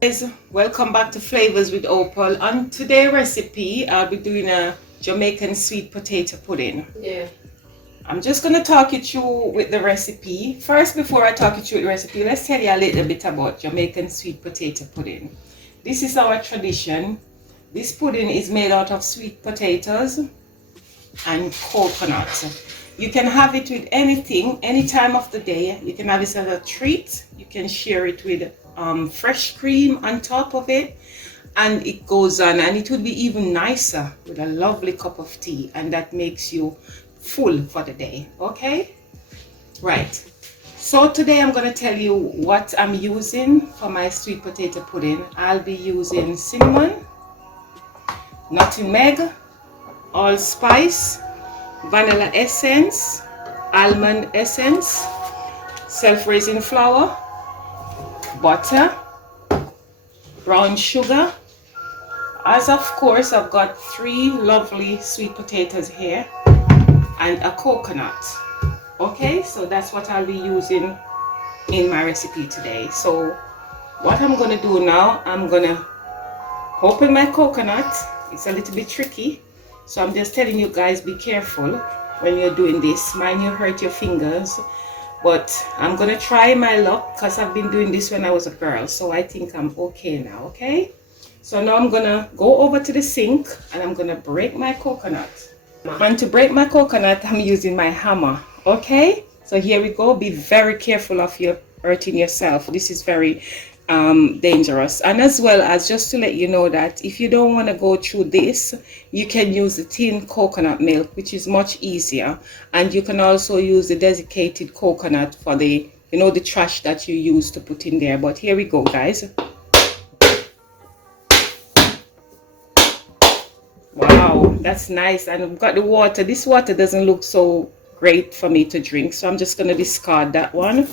Guys, welcome back to Flavors with Opal. On today's recipe, I'll be doing a Jamaican sweet potato pudding. Yeah. I'm just going to talk you through with the recipe. First, before I talk you through the recipe, let's tell you a little bit about Jamaican sweet potato pudding. This is our tradition. This pudding is made out of sweet potatoes and coconut. You can have it with anything, any time of the day. You can have it as a treat. You can share it with fresh cream on top of it, and it goes on, and it would be even nicer with a lovely cup of tea, and that makes you full for the day. Okay, right, so today I'm going to tell you what I'm using for my sweet potato pudding. I'll be using cinnamon, nutmeg, allspice, vanilla essence, almond essence, self-raising flour, butter, brown sugar. As of course, I've got 3 lovely sweet potatoes here and a coconut. Okay, so that's what I'll be using in my recipe today. So what I'm going to do now, I'm going to open my coconut. It's a little bit tricky, so I'm just telling you guys, be careful when you're doing this. Mind you hurt your fingers. But I'm gonna try my luck because I've been doing this when I was a girl, so I think I'm okay now. Okay, so now I'm gonna go over to the sink and I'm gonna break my coconut. And to break my coconut, I'm using my hammer. Okay, so here we go. Be very careful of you hurting yourself. This is very dangerous. And as well as, just to let you know, that if you don't want to go through this, you can use the tin coconut milk, which is much easier. And you can also use the desiccated coconut for the, you know, the trash that you use to put in there. But here we go, guys. Wow, that's nice. And I've got the water. This water doesn't look so great for me to drink, so I'm just going to discard that one.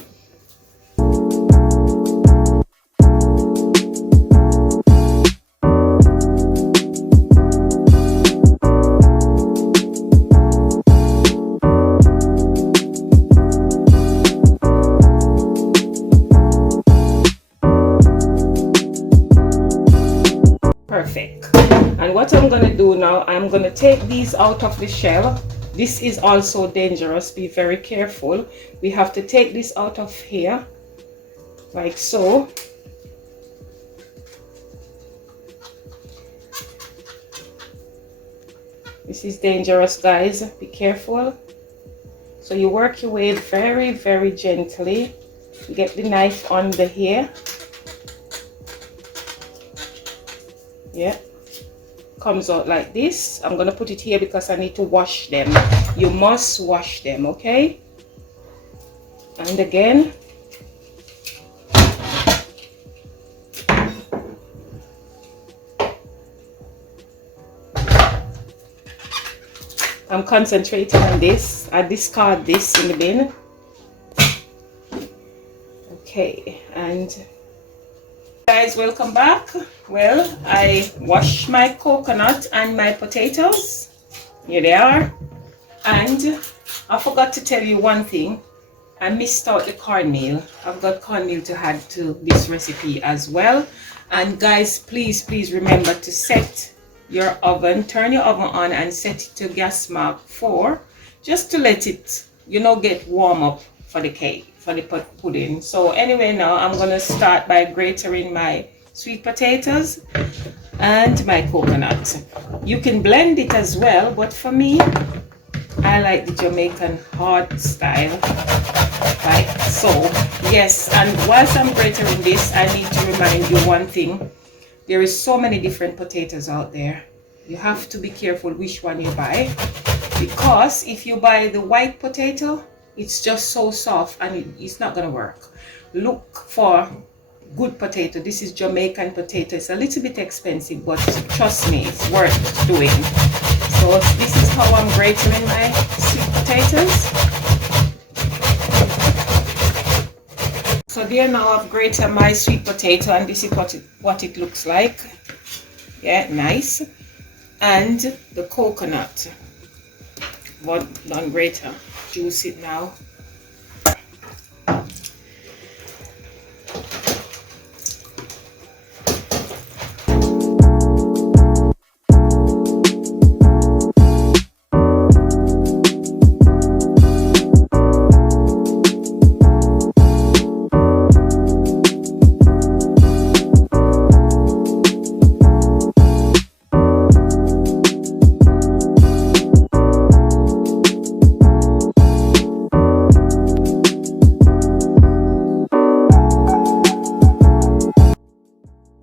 Perfect. And what I'm going to do now, I'm going to take these out of the shell. This is also dangerous. Be very careful. We have to take this out of here, like so. This is dangerous, guys. Be careful. So you work your way very, very gently. You get the knife under here. Yeah, comes out like this. I'm gonna put it here because I need to wash them. You must wash them, okay? And again, I'm concentrating on this. I discard this in the bin. Okay, and guys, welcome back. Well, I washed my coconut and my potatoes. Here they are. And I forgot to tell you one thing. I missed out the cornmeal. I've got cornmeal to add to this recipe as well. And guys, please remember to set your oven, turn your oven on and set it to gas mark 4, just to let it, you know, get warm up for the cake, for the pudding. So anyway, now I'm gonna start by grating my sweet potatoes and my coconut. You can blend it as well, but for me, I like the Jamaican hard style, like so. Yes, and whilst I'm grating this, I need to remind you one thing. There is so many different potatoes out there. You have to be careful which one you buy, because if you buy the white potato, it's just so soft and it's not gonna work. Look for good potato. This is Jamaican potato. It's a little bit expensive, but trust me, it's worth doing. So this is how I'm grating my sweet potatoes. So there, now I've grated my sweet potato, and this is what it looks like. Yeah, nice. And the coconut, what done grater, juice it now.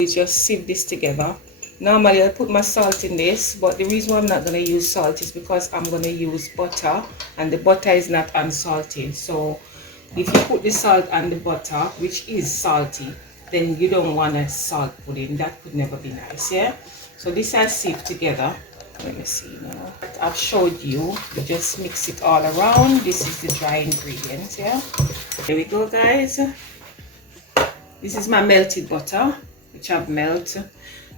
is just sieve this together. Normally I put my salt in this, but the reason why I'm not going to use salt is because I'm going to use butter, and the butter is not unsalted. So if you put the salt on the butter, which is salty, then you don't want a salt pudding. That could never be nice. Yeah, so this I sieve together. Let me see now. I've showed you. You just mix it all around. This is the dry ingredients. Yeah, there we go, guys. This is my melted butter, which I've melted.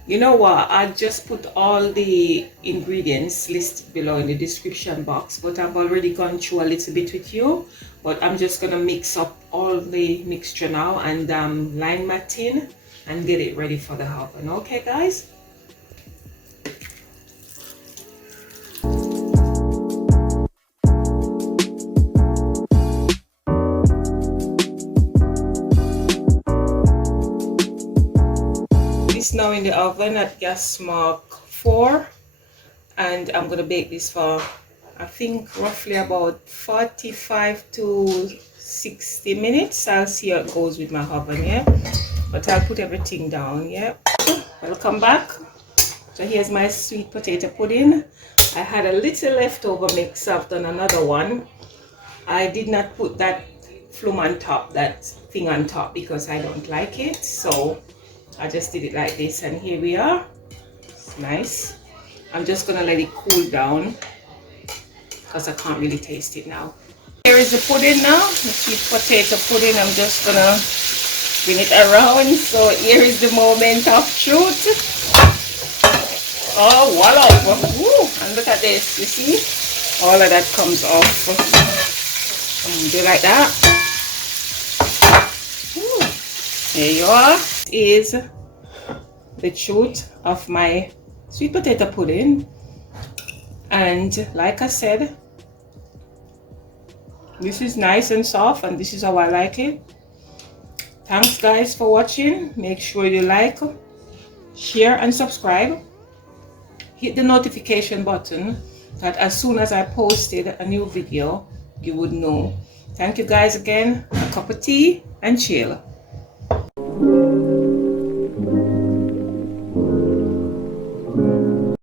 You know what, I just put all the ingredients listed below in the description box, but I've already gone through a little bit with you. But I'm just gonna mix up all the mixture now and line my tin and get it ready for the oven. Okay, guys? Now in the oven at gas mark 4, and I'm gonna bake this for, I think, roughly about 45 to 60 minutes. I'll see how it goes with my oven. Yeah, but I'll put everything down. Yeah, welcome back. So here's my sweet potato pudding. I had a little leftover mix. I've done another one. I did not put that flume on top, that thing on top, because I don't like it, so I just did it like this, and here we are. It's nice. I'm just gonna let it cool down because I can't really taste it now. Here is the pudding now, the sweet potato pudding. I'm just gonna bring it around. So here is the moment of truth. Oh, voila! Woo. And look at this. You see, all of that comes off. Do like that. Woo. There you are. Is the truth of my sweet potato pudding, and like I said, this is nice and soft, and this is how I like it. Thanks guys for watching. Make sure you like, share and subscribe. Hit the notification button that as soon as I posted a new video you would know. Thank you guys again. A cup of tea and chill.